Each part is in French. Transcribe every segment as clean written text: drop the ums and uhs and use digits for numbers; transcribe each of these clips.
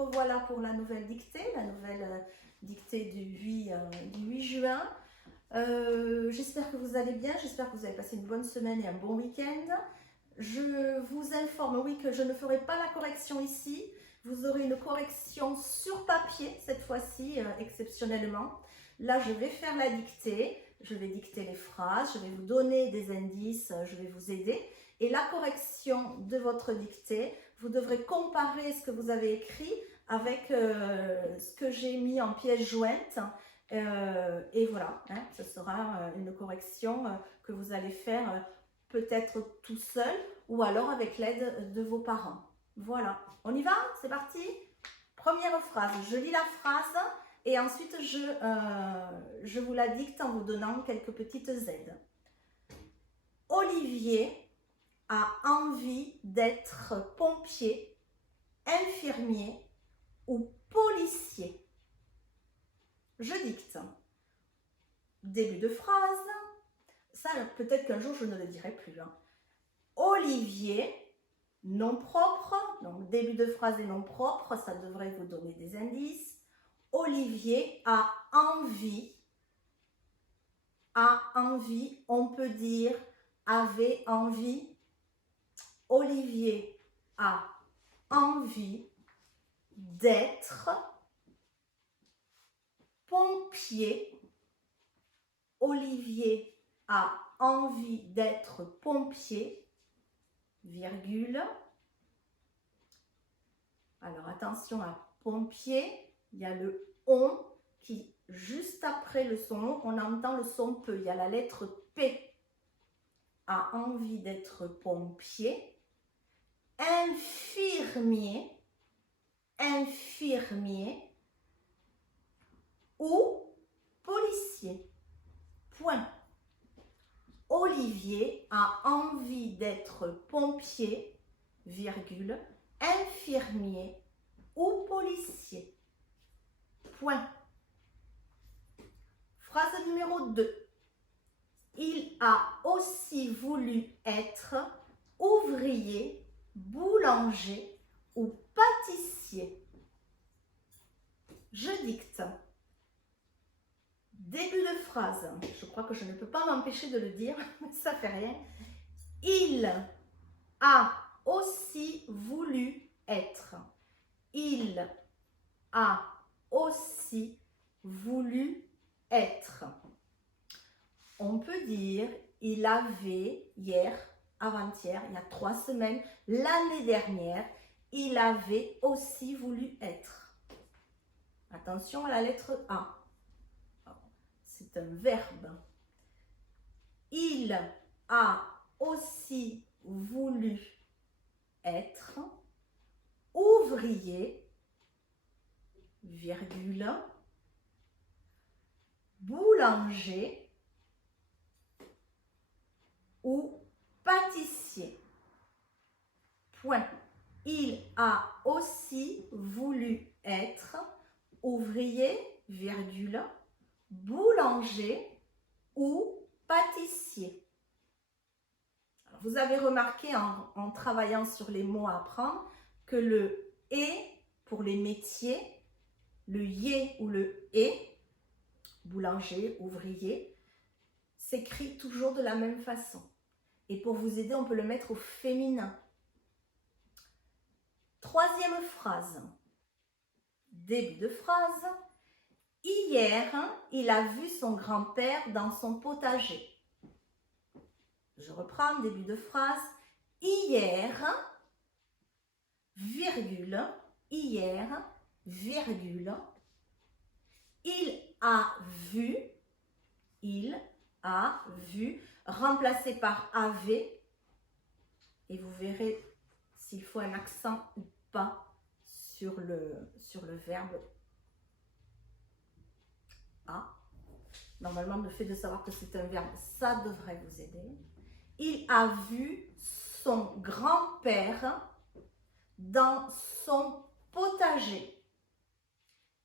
revoilà pour la nouvelle dictée du 8 juin. J'espère que vous allez bien, j'espère que vous avez passé une bonne semaine et un bon week-end. Je vous informe, oui, que je ne ferai pas la correction ici. Vous aurez une correction sur papier, cette fois-ci, exceptionnellement. Là, je vais faire la dictée, je vais dicter les phrases, je vais vous donner des indices, je vais vous aider. Et la correction de votre dictée, vous devrez comparer ce que vous avez écrit avec ce que j'ai mis en pièce jointe. Et voilà, hein, ce sera une correction que vous allez faire peut-être tout seul ou alors avec l'aide de vos parents. Voilà, on y va? C'est parti? Première phrase, je lis la phrase et ensuite je vous la dicte en vous donnant quelques petites aides. Olivier a envie d'être pompier, infirmier ou policier. Je dicte. Début de phrase. Ça, peut-être qu'un jour, je ne le dirai plus. Hein. Olivier, nom propre. Donc, début de phrase et nom propre, ça devrait vous donner des indices. Olivier a envie. A envie, on peut dire avait envie. Olivier a envie d'être pompier. Olivier a envie d'être pompier, virgule. Alors attention à pompier, il y a le on qui, juste après le son, on entend le son peu. Il y a la lettre P. A envie d'être pompier. Infirmier, infirmier ou policier. Point. Olivier a envie d'être pompier, virgule, infirmier ou policier. Point. Phrase numéro 2. Il a aussi voulu être ouvrier, boulanger ou pâtissier. Je dicte. Début de phrase. Je crois que je ne peux pas m'empêcher de le dire, ça fait rien. Il a aussi voulu être. Il a aussi voulu être. On peut dire, il avait hier, avant-hier, il y a 3 semaines, l'année dernière, il avait aussi voulu être. Attention à la lettre A. C'est un verbe. Il a aussi voulu être ouvrier, virgule, boulanger ou pâtissier. Point. Il a aussi voulu être ouvrier, virgule, boulanger ou pâtissier. Alors, vous avez remarqué en travaillant sur les mots à apprendre que le « et » pour les métiers, le « yé » ou le « et », boulanger, ouvrier, s'écrit toujours de la même façon. Et pour vous aider, on peut le mettre au féminin. Troisième phrase. Début de phrase. Hier, il a vu son grand-père dans son potager. Je reprends, début de phrase. Hier, virgule, hier, virgule, il a vu, remplacé par avait, et vous verrez s'il faut un accent ou pas sur le verbe a. Normalement, le fait de savoir que c'est un verbe, ça devrait vous aider. Il a vu son grand-père dans son potager.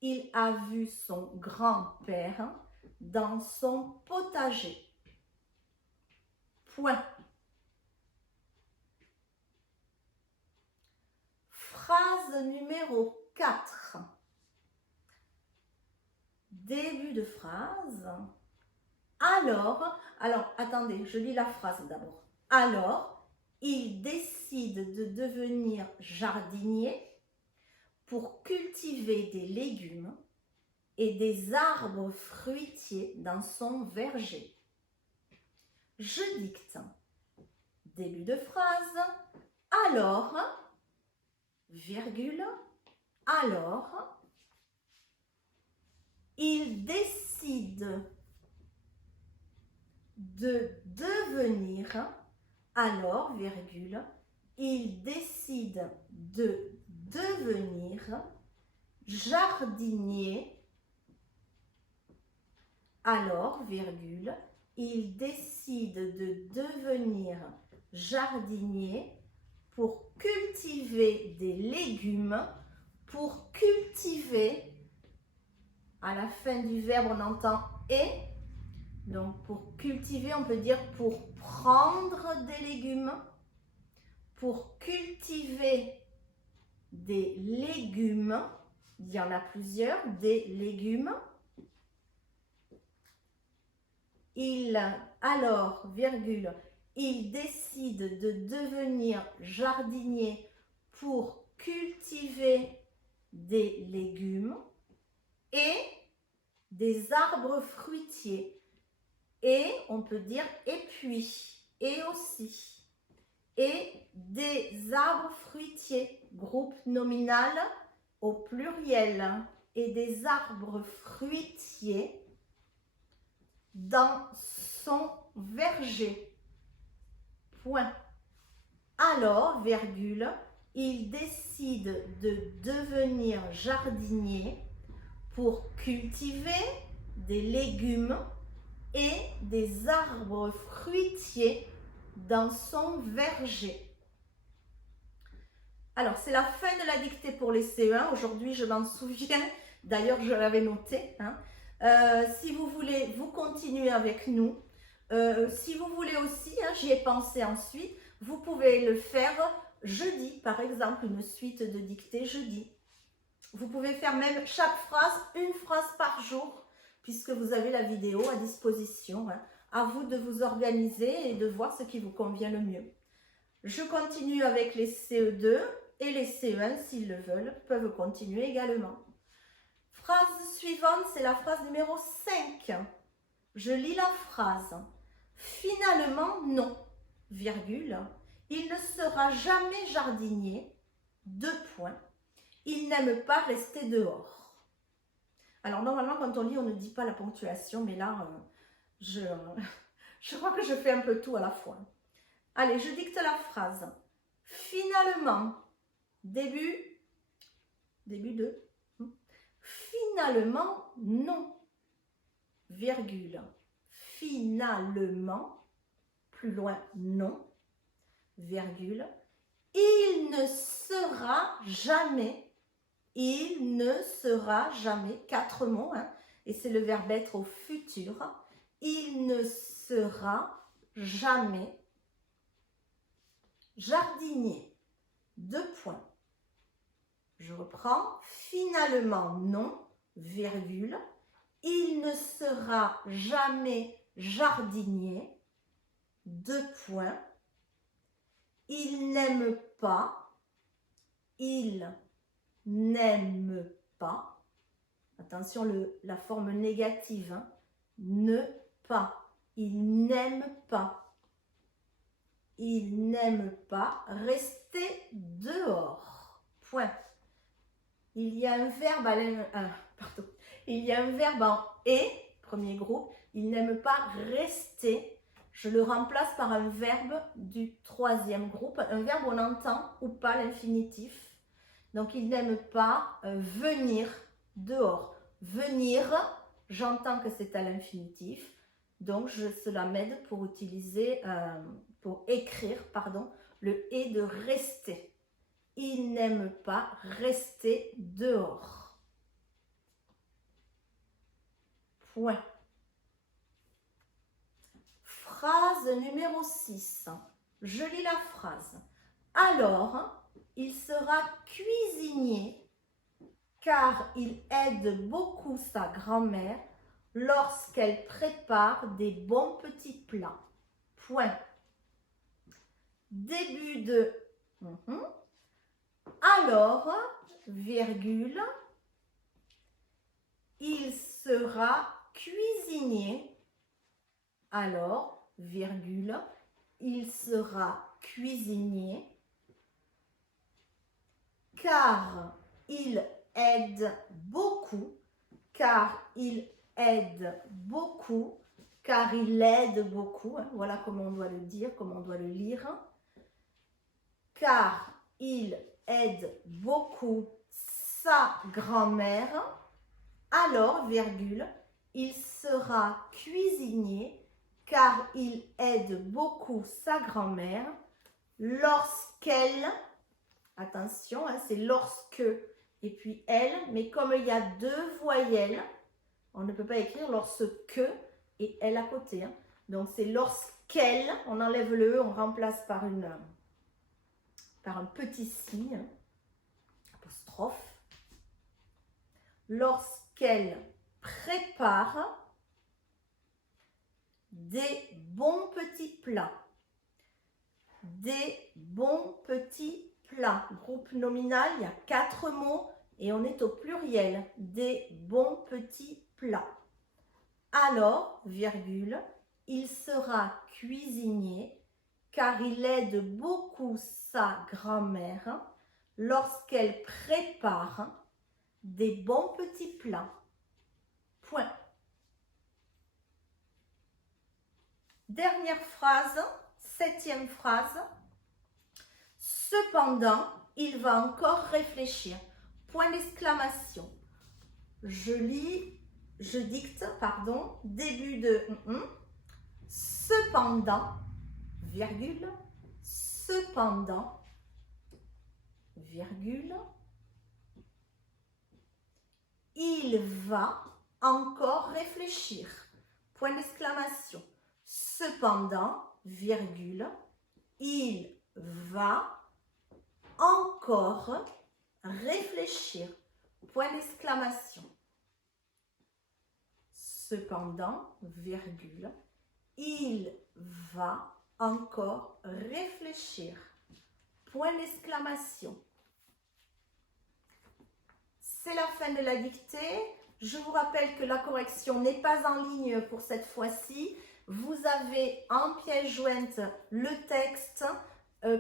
Il a vu son grand-père dans son potager. Point. Phrase numéro 4. Début de phrase. Alors, attendez, je lis la phrase d'abord. Alors, il décide de devenir jardinier pour cultiver des légumes et des arbres fruitiers dans son verger. Je dicte. Début de phrase. Alors, virgule, alors, il décide de devenir, alors, virgule, il décide de devenir jardinier, alors, virgule, il décide de devenir jardinier pour cultiver des légumes, pour cultiver, à la fin du verbe on entend « et », donc pour cultiver on peut dire pour prendre des légumes, pour cultiver des légumes, il y en a plusieurs, des légumes. Alors, virgule, il décide de devenir jardinier pour cultiver des légumes et des arbres fruitiers. Et, on peut dire, et puis, et aussi. Et des arbres fruitiers, groupe nominal au pluriel. Et des arbres fruitiers dans son verger. Point. Alors, virgule, il décide de devenir jardinier pour cultiver des légumes et des arbres fruitiers dans son verger. Alors, c'est la fin de la dictée pour les CE1. Aujourd'hui, je m'en souviens. D'ailleurs, je l'avais noté. Si vous voulez, vous continuez avec nous. Si vous voulez aussi, j'y ai pensé ensuite, vous pouvez le faire jeudi, par exemple, une suite de dictées jeudi. Vous pouvez faire même chaque phrase, une phrase par jour, puisque vous avez la vidéo à disposition. À vous de vous organiser et de voir ce qui vous convient le mieux. Je continue avec les CE2 et les CE1, s'ils le veulent, peuvent continuer également. Phrase suivante, c'est la phrase numéro 5. Je lis la phrase. Finalement, non, virgule, il ne sera jamais jardinier, 2 points. Il n'aime pas rester dehors. Alors, normalement, quand on lit, on ne dit pas la ponctuation, mais là, je crois que je fais un peu tout à la fois. Allez, je dicte la phrase. Finalement, début de. Finalement, non, virgule. Finalement, plus loin, non, virgule. Il ne sera jamais, 4 mots, et c'est le verbe être au futur. Il ne sera jamais jardinier, 2 points. Je reprends, finalement non, virgule, il ne sera jamais jardinier, 2 points. Il n'aime pas, attention la forme négative, ne pas, il n'aime pas rester dehors, point. Il y a un verbe en « et », premier groupe, il n'aime pas rester. Je le remplace par un verbe du 3e groupe, un verbe où on entend ou pas l'infinitif. Donc, il n'aime pas venir dehors. Venir, j'entends que c'est à l'infinitif. Donc, cela m'aide pour écrire le « et » de rester. Il n'aime pas rester dehors. Point. Phrase numéro 6. Je lis la phrase. Alors, il sera cuisinier car il aide beaucoup sa grand-mère lorsqu'elle prépare des bons petits plats. Point. Début de alors, virgule, il sera cuisinier. Alors, virgule, il sera cuisinier car il aide beaucoup, car il aide beaucoup, car il aide beaucoup, hein, voilà comment on doit le dire, comment on doit le lire, car il aide beaucoup sa grand-mère, alors, virgule, il sera cuisinier, car il aide beaucoup sa grand-mère lorsqu'elle, attention, hein, c'est lorsque et puis elle, mais comme il y a deux voyelles, on ne peut pas écrire lorsque et elle à côté. Hein. Donc c'est lorsqu'elle, on enlève le E, on remplace par un petit signe, apostrophe. Lorsqu'elle prépare des bons petits plats. Des bons petits plats. Groupe nominal, il y a 4 mots et on est au pluriel. Des bons petits plats. Alors, virgule, il sera cuisinier car il aide beaucoup sa grand-mère lorsqu'elle prépare des bons petits plats. Point. Dernière phrase, 7e phrase. Cependant, il va encore réfléchir. Point d'exclamation. Je dicte, pardon, début de cependant, virgule, cependant, virgule, il va encore réfléchir. Point d'exclamation. Cependant, virgule, il va encore réfléchir. Point d'exclamation. Cependant, virgule, il va encore réfléchir. Point d'exclamation. C'est la fin de la dictée. Je vous rappelle que la correction n'est pas en ligne pour cette fois-ci. Vous avez en pièce jointe le texte.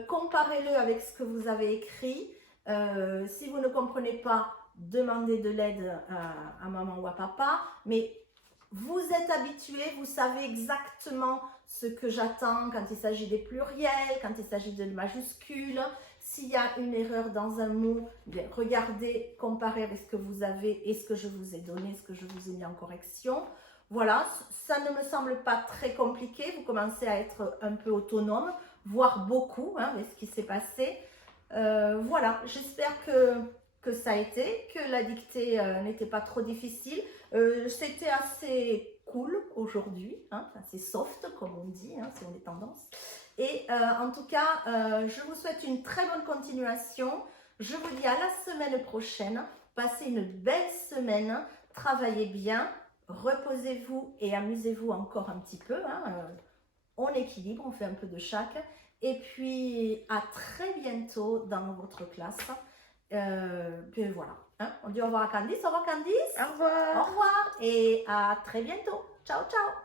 Comparez-le avec ce que vous avez écrit. Si vous ne comprenez pas, demandez de l'aide à maman ou à papa. Mais vous êtes habitués, vous savez exactement ce que j'attends quand il s'agit des pluriels, quand il s'agit de majuscules. S'il y a une erreur dans un mot, bien, regardez, comparez avec ce que vous avez et ce que je vous ai donné, ce que je vous ai mis en correction. Voilà, ça ne me semble pas très compliqué. Vous commencez à être un peu autonome, voire beaucoup, hein, avec ce qui s'est passé. Voilà, j'espère que ça a été, que la dictée n'était pas trop difficile. C'était assez cool aujourd'hui, hein, assez soft comme on dit, hein, si on est tendance. Et en tout cas, je vous souhaite une très bonne continuation. Je vous dis à la semaine prochaine. Passez une belle semaine, travaillez bien, reposez-vous et amusez-vous encore un petit peu. Hein. On équilibre, on fait un peu de chaque. Et puis, à très bientôt dans votre classe. Puis voilà. Hein. On dit au revoir à Candice. Au revoir Candice. Au revoir. Au revoir et à très bientôt. Ciao, ciao.